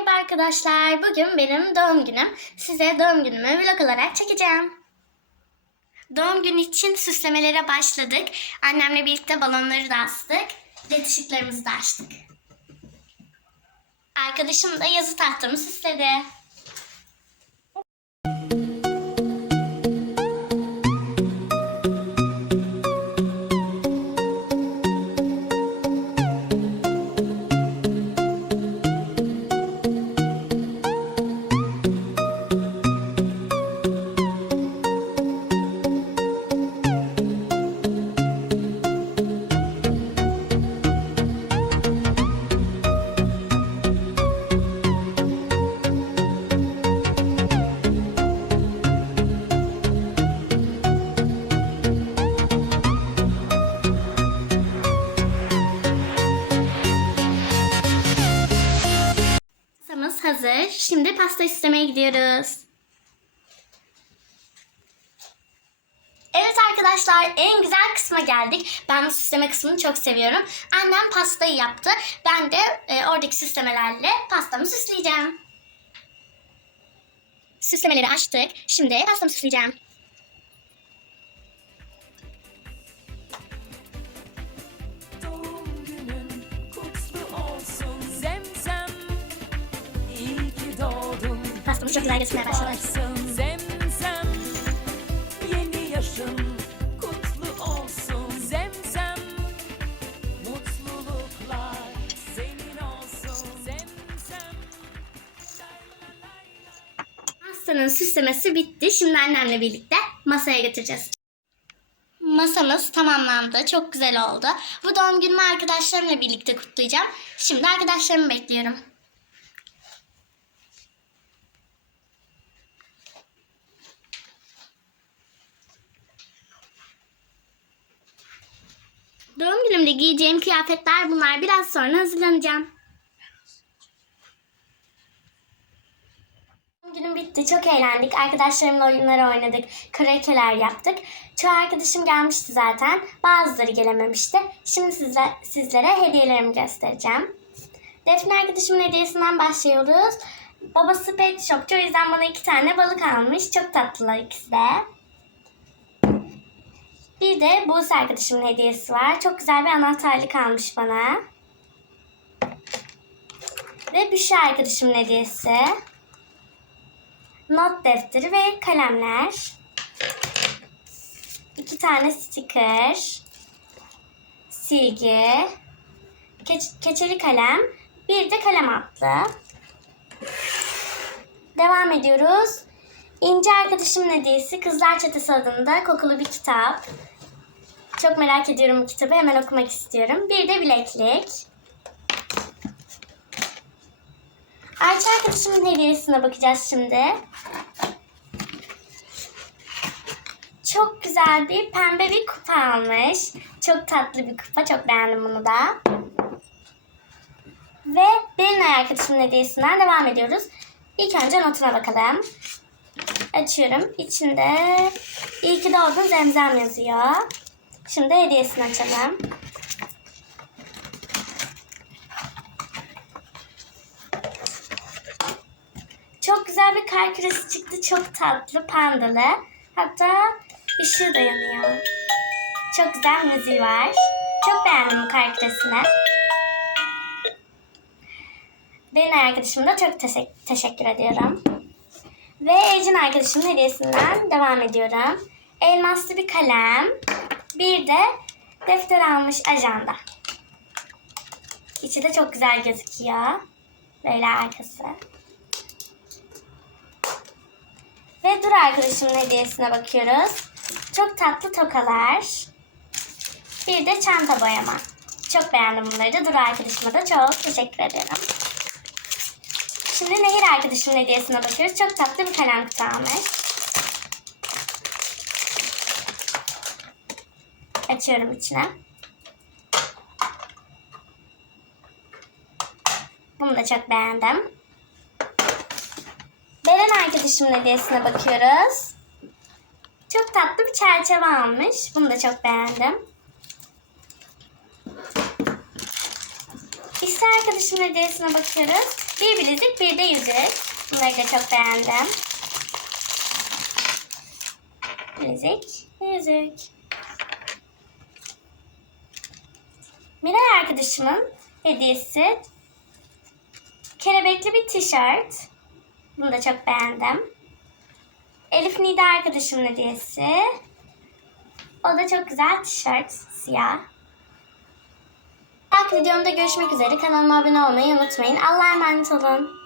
Merhaba arkadaşlar. Bugün benim doğum günüm. Size doğum günümü vlog olarak çekeceğim. Doğum günü için süslemelere başladık. Annemle birlikte balonları da astık. LED ışıklarımızı da açtık. Arkadaşım da yazı tahtamı süsledi. Hazır. Şimdi pasta istemeye gidiyoruz. Evet arkadaşlar en güzel kısma geldik. Ben bu süsleme kısmını çok seviyorum. Annem pastayı yaptı. Ben de e, oradaki süslemelerle pastamı süsleyeceğim. Süslemeleri açtık. Şimdi pastamı süsleyeceğim. Çok gözükmeye başladı. Zemzem Yeni yaşın kutlu olsun Zemzem Mutluluklar senin olsun Zemzem Pastanın süslemesi bitti. Şimdi annemle birlikte masaya götüreceğiz. Masamız tamamlandı. Çok güzel oldu. Bu doğum günümü arkadaşlarımla birlikte kutlayacağım. Şimdi arkadaşlarımı bekliyorum. Doğum günümde giyeceğim kıyafetler bunlar. Biraz sonra hazırlanacağım. Günüm bitti. Çok eğlendik. Arkadaşlarımla oyunlar oynadık. Krakeler yaptık. Çoğu arkadaşım gelmişti zaten. Bazıları gelememişti. Şimdi size, sizlere hediyelerimi göstereceğim. Defne arkadaşımın hediyesinden başlıyoruz. Babası pet shopçu o yüzden bana iki tane balık almış. Çok tatlılar ikisi de. Bir de Buse arkadaşımın hediyesi var. Çok güzel bir anahtarlık almış bana. Ve Büşra arkadaşımın hediyesi not defteri ve kalemler. iki tane sticker, silgi, keç- keçeli kalem, bir de kalem attı. Devam ediyoruz. İnce arkadaşımın hediyesi Kızlar Çetesi adında kokulu bir kitap. Çok merak ediyorum bu kitabı. Hemen okumak istiyorum. Bir de bileklik. Ayça arkadaşımın hediyesine bakacağız şimdi. Çok güzel bir pembe bir kupa almış. Çok tatlı bir kupa. Çok beğendim bunu da. Ve Belinay arkadaşımın hediyesinden devam ediyoruz. İlk önce notuna bakalım. Açıyorum. İçinde iyi ki doğdun Zemzem yazıyor. Şimdi hediyesini açalım. Çok güzel bir kar küresi çıktı. Çok tatlı, pandalı. Hatta ışığı da yanıyor. Çok güzel müziği var. Çok beğendim bu kar küresini. Benim arkadaşıma da çok teşek- teşekkür ediyorum. Ve Ecin arkadaşımın hediyesinden devam ediyorum. Elmaslı bir kalem. Bir de defter almış ajanda. İçi de çok güzel gözüküyor. Böyle arkası. Ve dur arkadaşımın hediyesine bakıyoruz. Çok tatlı tokalar. Bir de çanta boyama. Çok beğendim bunları. Dur arkadaşıma da çok teşekkür ederim. Şimdi Nehir arkadaşımın hediyesine bakıyoruz. Çok tatlı bir kalem kutu almış. Açıyorum içine. Bunu da çok beğendim. Beren arkadaşımın hediyesine bakıyoruz. Çok tatlı bir çerçeve almış. Bunu da çok beğendim. İşte arkadaşımın hediyesine bakıyoruz. Bir bilezik bir de yüzük. Bunları da çok beğendim. Bilezik, yüzük. Miray arkadaşımın hediyesi kelebekli bir tişört. Bunu da çok beğendim. Elif Nida arkadaşımın hediyesi. O da çok güzel tişört, siyah. Videomda görüşmek üzere. Kanalıma abone olmayı unutmayın. Allah'a emanet olun.